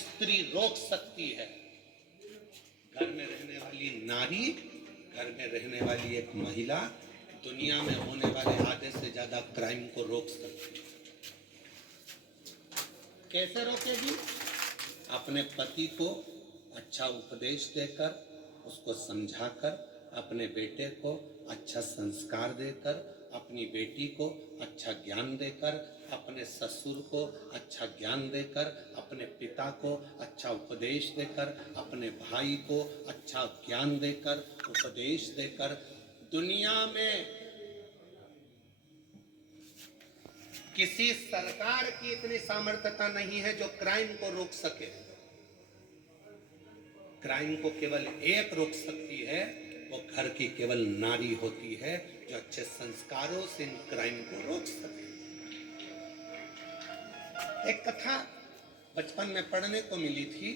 स्त्री रोक सकती है? घर में रहने वाली नारी, घर में रहने वाली एक महिला दुनिया में होने वाले आधे से ज्यादा क्राइम को रोक सकती है। कैसे रोकेगी? अपने पति को अच्छा उपदेश देकर, उसको समझाकर, अपने बेटे को अच्छा संस्कार देकर, अपनी बेटी को अच्छा ज्ञान देकर, अपने ससुर को अच्छा ज्ञान देकर, अपने पिता को अच्छा उपदेश देकर, अपने भाई को अच्छा ज्ञान देकर, उपदेश देकर, दुनिया में किसी सरकार की इतनी सामर्थ्यता नहीं है जो क्राइम को रोक सके। क्राइम को केवल एक रोक सकती है, वो घर की केवल नारी होती है जो अच्छे संस्कारों से इन क्राइम को रोक सके। एक कथा बचपन में पढ़ने को मिली थी,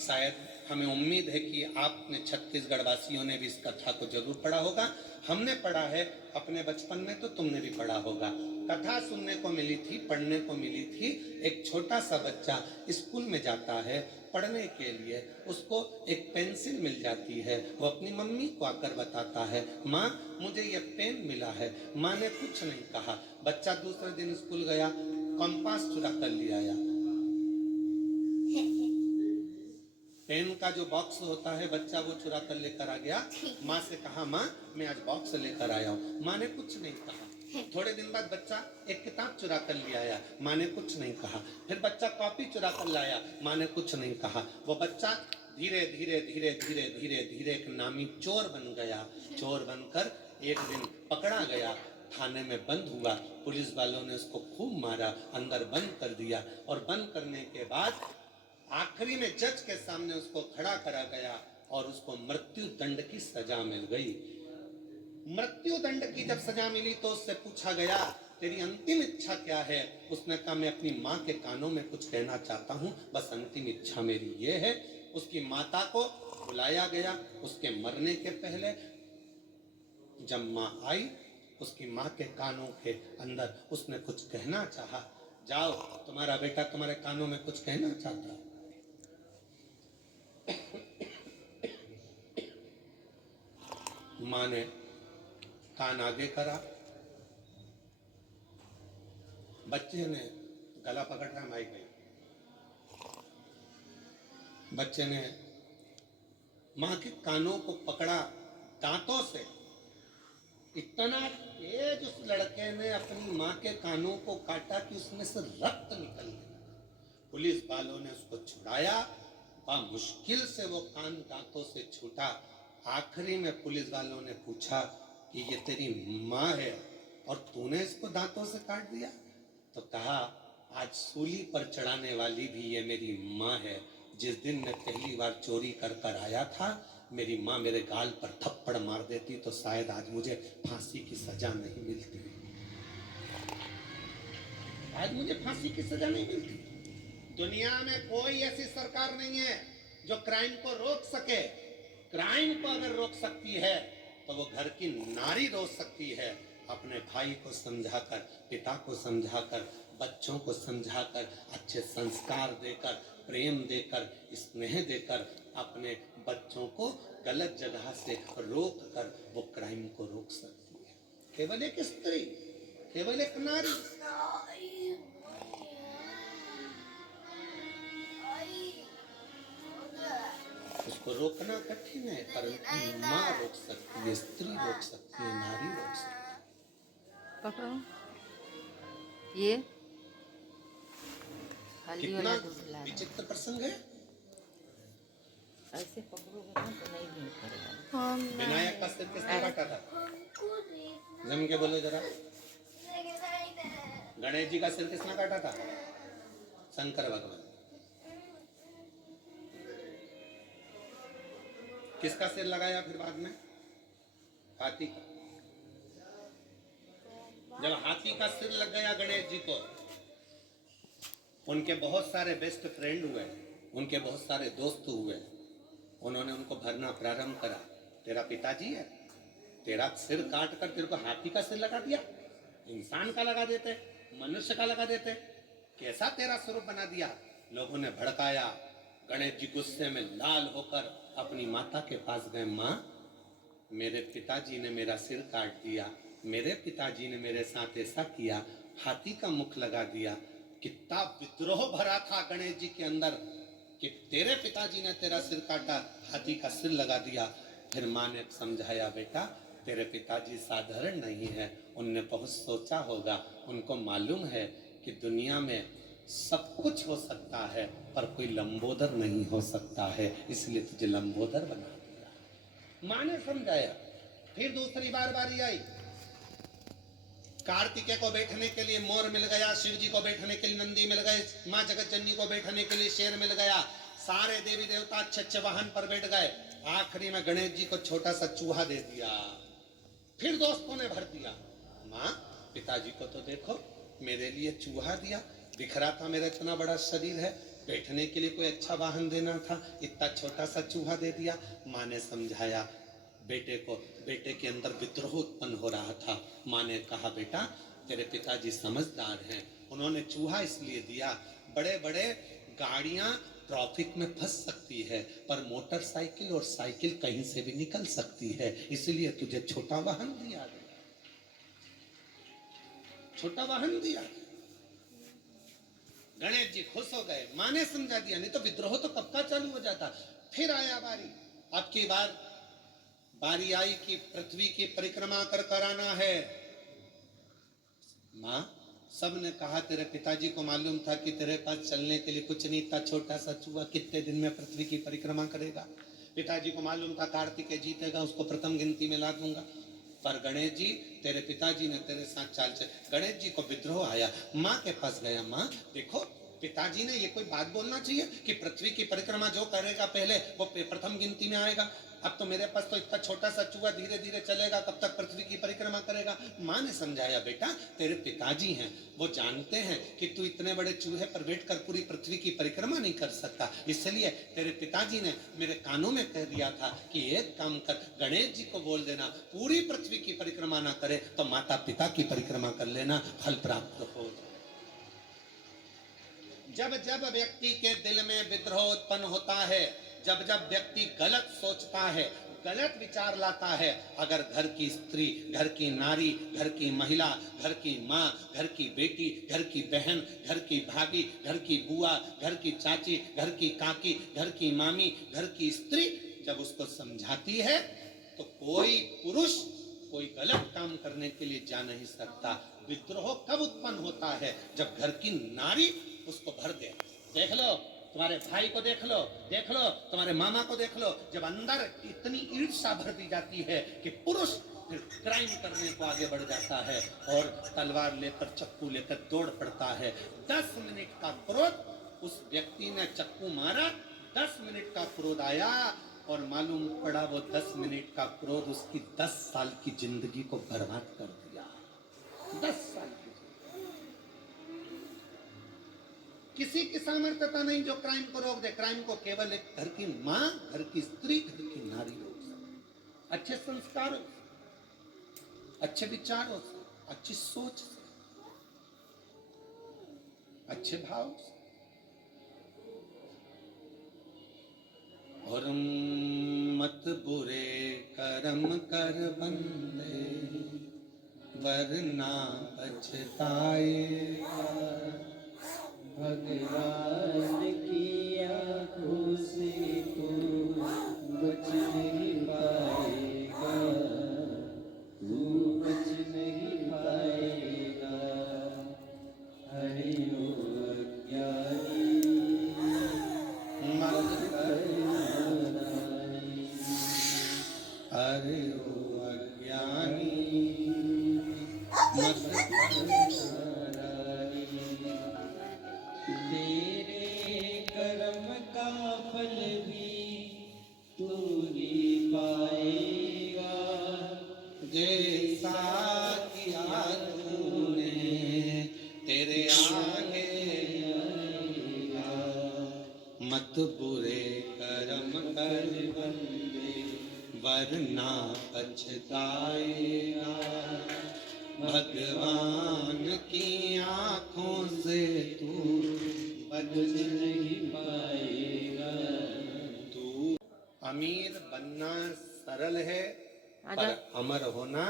शायद हमें उम्मीद है कि आपने छत्तीसगढ़ वासियों ने भी इस कथा को जरूर पढ़ा होगा। हमने पढ़ा है अपने बचपन में, तो तुमने भी पढ़ा होगा। कथा सुनने को मिली थी, पढ़ने को मिली थी। एक छोटा सा बच्चा स्कूल में जाता है पढ़ने के लिए, उसको एक पेंसिल मिल जाती है। वो अपनी मम्मी को आकर बताता है, माँ मुझे ये पेन मिला है। माँ ने कुछ नहीं कहा। बच्चा दूसरे दिन स्कूल गया, कंपास चुरा कर ले आया। पेन का जो बॉक्स होता है बच्चा वो चुरा कर लेकर आ गया। माँ से कहा, माँ मैं आज बॉक्स लेकर आया हूँ। माँ ने कुछ नहीं कहा। थोड़े दिन बाद बच्चा एक किताब चुरा कर ले आया। माँ ने कुछ नहीं कहा। फिर बच्चा कॉपी चुरा कर लाया। माँ ने कुछ नहीं कहा। वो बच्चा धीरे धीरे धीरे धीरे धीरे धीरे एक नामी चोर बन गया। चोर बनकर एक दिन पकड़ा गया, थाने में बंद हुआ। पुलिस वालों ने उसको खूब मारा, अंदर बंद कर दिया। और बंद करने के बाद आखिरी में जज के सामने उसको खड़ा करा गया और उसको मृत्यु दंड की सजा मिल गई। मृत्यु दंड की जब सजा मिली तो उससे पूछा गया, तेरी अंतिम इच्छा क्या है? उसने कहा, मैं अपनी माँ के कानों में कुछ कहना चाहता हूँ, बस अंतिम इच्छा मेरी ये है। उसकी माता को बुलाया गया। उसके मरने के पहले जब माँ आई, उसकी माँ के कानों के अंदर उसने कुछ कहना चाहा। जाओ, तुम्हारा बेटा तुम्हारे कानों में कुछ कहना चाहता है। माँ ने कान आगे करा। बच्चे ने गला पकड़ रहा, माई गई। बच्चे ने माँ के कानों को पकड़ा दांतों से। इतना तेज उस लड़के ने अपनी माँ के कानों को काटा कि उसमें से रक्त निकल गया। पुलिस वालों ने उसको छुड़ाया। मुश्किल से वो कान दांतों से छूटा। आखिरी में पुलिस वालों ने पूछा कि ये तेरी माँ है और तूने इसको दांतों से काट दिया? तो कहा, आज सूली पर चढ़ाने वाली भी ये मेरी माँ है। जिस दिन मैं पहली बार चोरी कर कर आया था, मेरी माँ मेरे गाल पर थप्पड़ मार देती तो शायद आज मुझे फांसी की सजा नहीं मिलती। आज मुझे फांसी की सजा नहीं मिलती। दुनिया में कोई ऐसी सरकार नहीं है जो क्राइम को रोक सके। क्राइम को अगर रोक सकती है तो वो घर की नारी रोक सकती है। अपने भाई को समझाकर, पिता को समझाकर, बच्चों को समझाकर, अच्छे संस्कार देकर, प्रेम देकर, स्नेह देकर अपने बच्चों को गलत जगह से रोक कर वो क्राइम को रोक सकती है। केवल एक स्त्री, केवल एक नारी। उसको रोकना कठिन है, परंतु माँ रोक सकती है, स्त्री रोक सकती है, नारी रोक सकती है। पकड़ो ये कितना विचित्र प्रसंग है। ऐसे पकड़ोगे ना तो नहीं भीड़ पड़ेगा। विनायक का सिर किसने काटा था? जम के बोलो जरा। गणेश जी का सिर किसने काटा था? शंकर भगवान। किसका सिर लगाया फिर बाद में? हाथी का। जब हाथी का सिर लग गया गणेश जी को, उनके बहुत सारे बेस्ट फ्रेंड हुए, उनके बहुत सारे दोस्त हुए। उन्होंने उनको भरना प्रारंभ करा, तेरा पिताजी है, तेरा सिर काट कर तेरे को हाथी का सिर लगा दिया, इंसान का लगा देते, मनुष्य का लगा देते, कैसा तेरा स्वरूप बना दिया। लोगों ने भड़काया, गणेश जी गुस्से में लाल होकर अपनी माता के पास गए। माँ, मेरे पिताजी ने मेरा सिर काट दिया, मेरे पिताजी ने मेरे साथ ऐसा किया, हाथी का मुख लगा दिया। कितना विद्रोह भरा था गणेश जी के अंदर कि तेरे पिताजी ने तेरा सिर काटा, हाथी का सिर लगा दिया। फिर माँ ने समझाया, बेटा तेरे पिताजी साधारण नहीं है, उनने बहुत सोचा होगा, उनको मालूम है कि दुनिया में सब कुछ हो सकता है पर कोई लंबोदर नहीं हो सकता है, इसलिए तुझे लंबोदर बना दिया। माँ ने समझाया। फिर दूसरी बार बारी आई, कार्तिकेय को बैठने के लिए मोर मिल गया, शिव जी को बैठने के लिए नंदी मिल गए, माँ जगत जननी को बैठने के लिए शेर मिल गया, सारे देवी देवता अच्छे अच्छे वाहन पर बैठ गए। आखिरी में गणेश जी को छोटा सा चूहा दे दिया। फिर दोस्तों ने भर दिया, माँ पिताजी को तो देखो, मेरे लिए चूहा दिया, दिख रहा था मेरा इतना बड़ा शरीर है, बैठने के लिए कोई अच्छा वाहन देना था, इतना छोटा सा चूहा दे दिया। माँ ने समझाया बेटे को, बेटे के अंदर विद्रोह उत्पन्न हो रहा था। माँ ने कहा, बेटा तेरे पिताजी समझदार हैं, उन्होंने चूहा इसलिए दिया, बड़े बड़े गाड़ियां ट्रैफिक में फंस सकती है पर मोटरसाइकिल और साइकिल कहीं से भी निकल सकती है, इसलिए तुझे छोटा वाहन दिया गया, छोटा वाहन दिया गया। गणेश जी खुश हो गए, माँ ने समझा दिया, नहीं तो विद्रोह तो कब का चालू हो जाता। फिर आया बारी, अब की बारी आई कि पृथ्वी की परिक्रमा कर कराना है। माँ, सबने कहा तेरे पिताजी को मालूम था कि तेरे पास चलने के लिए कुछ नहीं था, छोटा सा चूहा कितने दिन में पृथ्वी की परिक्रमा करेगा। पिताजी को मालूम था कार्तिकेय जीतेगा, उसको प्रथम गिनती में ला दूंगा, पर गणेश जी तेरे पिताजी ने तेरे साथ चाल चल। गणेश जी को विद्रोह आया, माँ के पास गया, माँ देखो पिताजी ने ये कोई बात बोलना चाहिए कि पृथ्वी की परिक्रमा जो करेगा पहले वो प्रथम गिनती में आएगा। अब तो मेरे पास तो इतना छोटा सा चूहा धीरे धीरे चलेगा, कब तक पृथ्वी की परिक्रमा करेगा। माँ ने समझाया, बेटा तेरे पिताजी हैं, वो जानते हैं कि तू इतने बड़े चूहे पर बैठकर पूरी पृथ्वी की परिक्रमा नहीं कर सकता, इसलिए तेरे पिताजी ने मेरे कानों में कह दिया था कि एक काम कर, गणेश जी को बोल देना पूरी पृथ्वी की परिक्रमा ना करे तो माता पिता की परिक्रमा कर लेना, फल प्राप्त हो। जब जब व्यक्ति के दिल में विद्रोह उत्पन्न होता है, जब जब व्यक्ति गलत सोचता है, गलत विचार लाता है, अगर घर की स्त्री, घर की नारी, घर की महिला, घर की माँ, घर की बेटी, घर की बहन, घर की भाभी, घर की बुआ, घर की चाची, घर की काकी, घर की मामी, घर की स्त्री जब उसको समझाती है तो कोई पुरुष कोई गलत काम करने के लिए जा नहीं सकता। विद्रोह कब उत्पन्न होता है? जब घर की नारी उसको भर दे। देख लो तुम्हारे भाई को, देख लो तुम्हारे मामा को, देख लो, जब अंदर इतनी ईर्ष्या भर दी जाती है कि पुरुष फिर क्राइम करने को आगे बढ़ जाता है और तलवार लेकर चक्कू लेकर दौड़ पड़ता है। 10 मिनट का क्रोध, उस व्यक्ति ने चक्कू मारा, 10 मिनट का क्रोध आया और मालूम पड़ा वो 10 मिनट का क्रोध उसकी 10 साल की जिंदगी को बर्बाद कर दिया। 10 साल की। किसी की सामर्थ्यता नहीं जो क्राइम को रोक दे। क्राइम को केवल एक घर की माँ, घर की स्त्री, घर की नारी रोक सकती। अच्छे संस्कारों, अच्छे विचारों से, अच्छी सोच से, अच्छे भाव से। और मत बुरे कर्म कर बंदे, वरना पछताएगा। भगवान की आँखों से तू बच नहीं पाएगा, तू बच नहीं पाएगा। हरे ओ अज्ञानी मत कर नादानी, अरे ओ अज्ञानी मत कर। तेरे कर्म का फल भी तू ही पाएगा, जैसा किया तूने तेरे आगे आएगा। मत बुरे कर्म कर बंदे, वरना पछताएगा। भगवान की आँखों से तू बच नहीं पाएगा। अमीर बनना सरल है आजा। पर अमर होना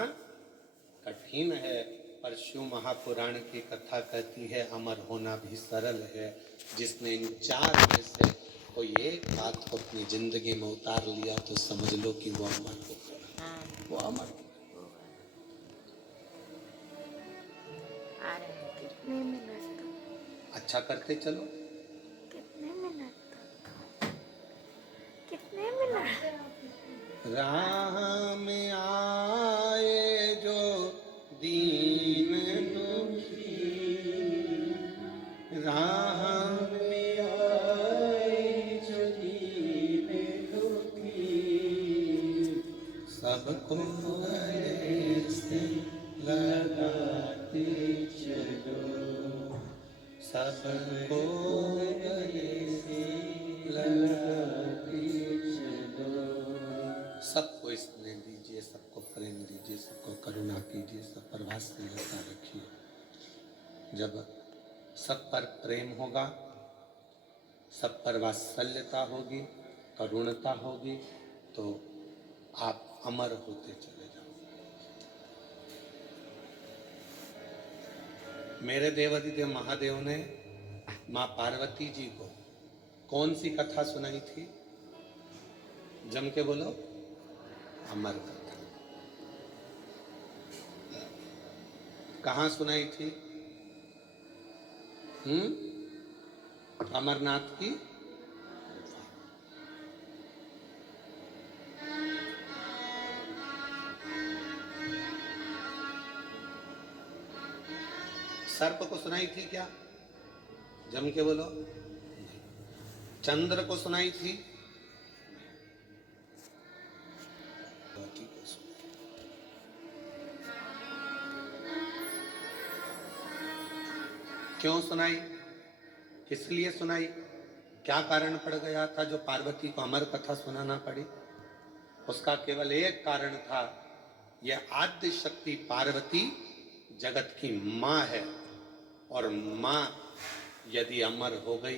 कठिन है। पर शिव महापुराण की कथा कहती है अमर होना भी सरल है। जिसने इन चार में से कोई एक बात को अपनी जिंदगी में उतार लिया तो समझ लो कि वो अमर हो गया। हाँ, वो अमर हो होगा। आ रहे हैं फिर। कितने मिनट तक? अच्छा करते चलो। कितने मिनट तक? कितने मिनट? राह में आए जो दीन दुखी, राह में आए जो दीन दुखी, सबको गले से लगाते चलो, सबको गले से लगाते चलो। सबको स्नेह दीजिए, सबको प्रेम दीजिए, सबको करुणा कीजिए, सब पर वात्सल्यता रखिए। जब सब पर प्रेम होगा, सब पर वात्सल्यता होगी, करुणता होगी, तो आप अमर होते चले जाओगे। मेरे देवाधिदेव महादेव ने माँ पार्वती जी को कौन सी कथा सुनाई थी? जम के बोलो। अमर कथा। कहाँ सुनाई थी? अमरनाथ की सर्प को सुनाई थी क्या? जम के बोलो। चंद्र को सुनाई थी? क्यों सुनाई? किस लिए सुनाई? क्या कारण पड़ गया था जो पार्वती को अमर कथा सुनाना पड़ी? उसका केवल एक कारण था, यह आद्य शक्ति पार्वती जगत की माँ है और माँ यदि अमर हो गई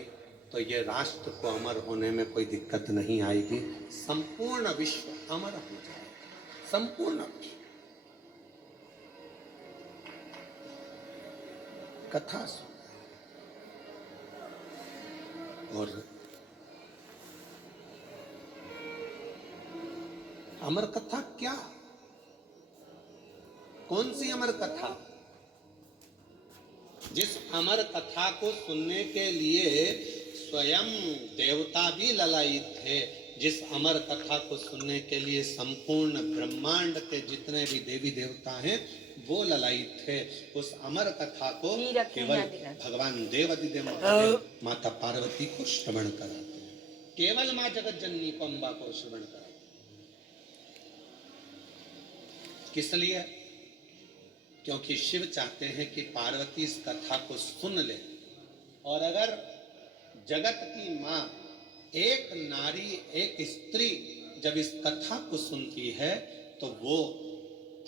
तो ये राष्ट्र को अमर होने में कोई दिक्कत नहीं आएगी। संपूर्ण विश्व अमर हो जाएगा। संपूर्ण विश्व। कथा सुन और अमर कथा क्या? कौन सी अमर कथा? जिस अमर कथा को सुनने के लिए स्वयं देवता भी ललायित थे, जिस अमर कथा को सुनने के लिए संपूर्ण ब्रह्मांड के जितने भी देवी देवता हैं वो ललायित थे, उस अमर कथा को केवल भगवान देवाधिदेव महादेव माता पार्वती को श्रवण कराते हैं। केवल माँ जगत जननी को, अम्बा को श्रवण कराते हैं। किस लिए? क्योंकि शिव चाहते हैं कि पार्वती इस कथा को सुन ले, और अगर जगत की माँ एक नारी, एक स्त्री जब इस कथा को सुनती है तो वो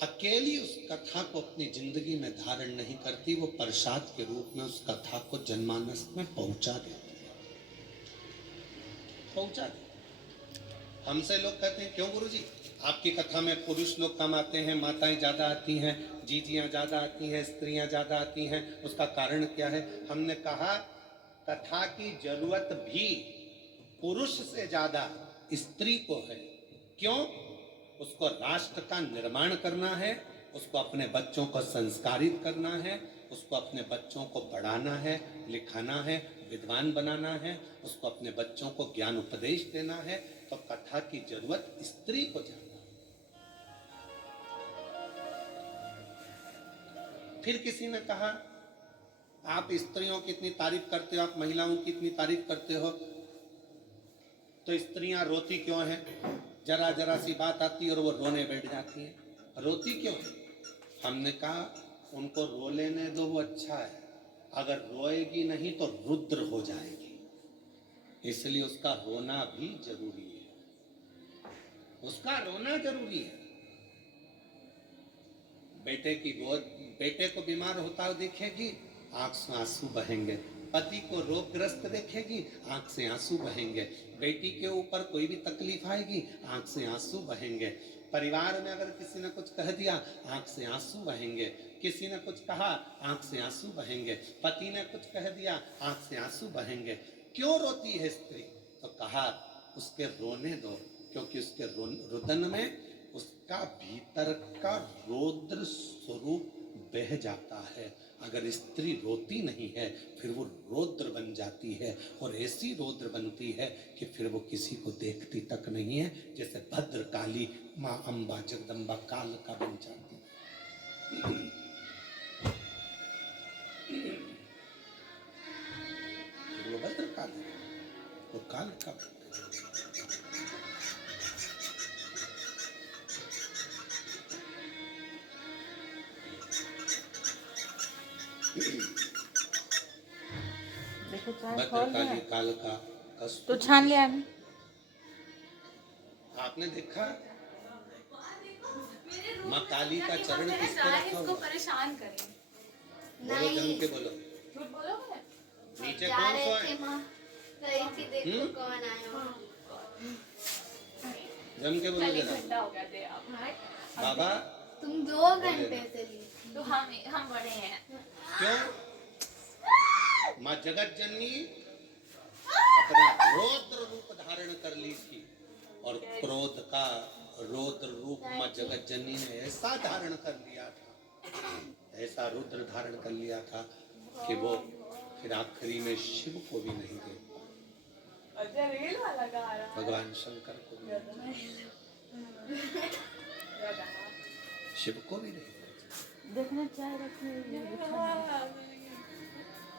अकेली उस कथा को अपनी जिंदगी में धारण नहीं करती, वो प्रसाद के रूप में उस कथा को जनमानस में पहुंचा देती है। पहुंचा देती। हमसे लोग कहते हैं क्यों गुरुजी आपकी कथा में पुरुष लोग कम आते हैं, माताएं ज्यादा आती हैं, जीजियां ज्यादा आती हैं, स्त्रियां ज्यादा आती हैं, उसका कारण क्या है? हमने कहा कथा की जरूरत भी पुरुष से ज्यादा स्त्री को है। क्यों? उसको राष्ट्र का निर्माण करना है, उसको अपने बच्चों को संस्कारित करना है, उसको अपने बच्चों को पढ़ाना है, लिखाना है, विद्वान बनाना है, उसको अपने बच्चों को ज्ञान उपदेश देना है। तो कथा की जरूरत स्त्री को ज्यादा। फिर किसी ने कहा आप स्त्रियों की इतनी तारीफ करते हो, आप महिलाओं की इतनी तारीफ करते हो, तो स्त्रियां रोती क्यों हैं? जरा जरा सी बात आती है और वो रोने बैठ जाती हैं। रोती क्यों है? हमने कहा उनको रो लेने दो, वो अच्छा है। अगर रोएगी नहीं तो रुद्र हो जाएगी, इसलिए उसका रोना भी जरूरी है। उसका रोना जरूरी है। बेटे की गोद, बेटे को बीमार होता हुआ देखेगी, आंख से आंसू बहेंगे, पति को रोगग्रस्त देखेगी, आंख से आंसू बहेंगे। बेटी के ऊपर कोई भी तकलीफ आएगी, आंख से आंसू बहेंगे। परिवार में अगर किसी ने कुछ कह दिया, आंख से आंसू बहेंगे। किसी ने कुछ कहा, आंख से आंसू बहेंगे। पति ने कुछ कह दिया, आंख से आंसू बहेंगे। क्यों रोती है स्त्री? तो कहा उसके रोने दो, क्योंकि उसके रुदन में उसका भीतर का रौद्र स्वरूप बह जाता है। अगर स्त्री रोती नहीं है, फिर वो रौद्र बन जाती है, और ऐसी रौद्र बनती है कि फिर वो किसी को देखती तक नहीं है, जैसे भद्रकाली माँ अम्बा जगदम्बा काल का बन जाती है। वो भद्रकाली, वो काल का बन जाती है। देखो चाय खोल भद्रकाली लिया काल का तो कस्तूरी। छान लिया अभी। आपने देखा माँ काली का चरण किस पे रखा इसको हुआ? परेशान करें। बोलो जम के बोलो। झूठ बोलोगे? नीचे जा कौन रहे सोए? थे माँ, रही थी, देखो हम्म? कौन आया। जम के बोलो कल जरा। घंटा हो गया थे आप। बाबा तुम 2 घंटे से ली थी। तो हम बड़े हैं। क्यों? माँ जगत जननी अपना रौद्र रूप धारण कर ली थी, और क्रोध का रौद्र रूप माँ जगत जननी ने ऐसा धारण कर लिया था, ऐसा रुद्र धारण कर लिया था कि वो फिर आखिरी में शिव को भी नहीं देख पाए। अच्छा रेल वाला गा रहा भगवान शंकर को भी नहीं, शिव को भी नहीं। देखना चाय रखी हुई है।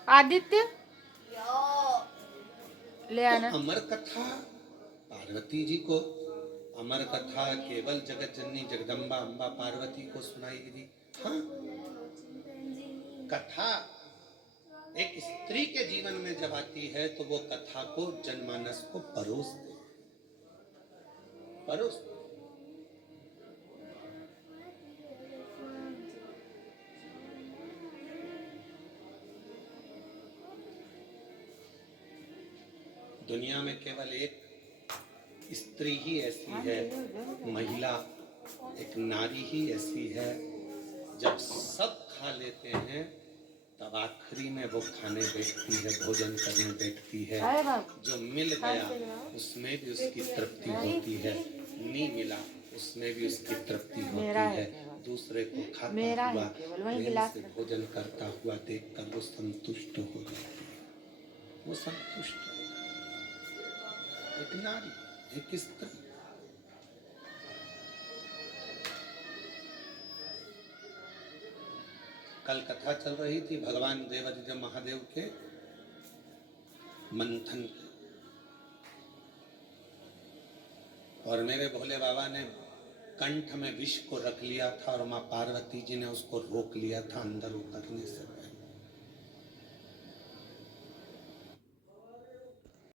आदित्य ले आना। तो अमर कथा पार्वती जी को, अमर कथा केवल जगत जननी जगदम्बा अम्बा पार्वती को सुनाई दी। हाँ, कथा एक स्त्री के जीवन में जब आती है तो वो कथा को जनमानस को परोस दे, परोस दे। दुनिया में केवल एक स्त्री ही ऐसी है, महिला, एक नारी ही ऐसी है, जब सब खा लेते हैं तब आखिरी में वो खाने बैठती है, भोजन करने बैठती है। अरे बाप जो मिल गया उसमें भी उसकी तृप्ति होती है, नहीं मिला उसमें भी उसकी तृप्ति होती है। दूसरे को खाता हुआ प्रेम से भोजन करता हुआ देखकर वो संतुष्ट हो जाती है, वो संतुष्ट है। एक नारी, एक स्त्री। कल कथा चल रही थी भगवान देवादिदेव महादेव के मंथन की, और मेरे भोले बाबा ने कंठ में विष को रख लिया था और माँ पार्वती जी ने उसको रोक लिया था अंदर उतरने से पहले।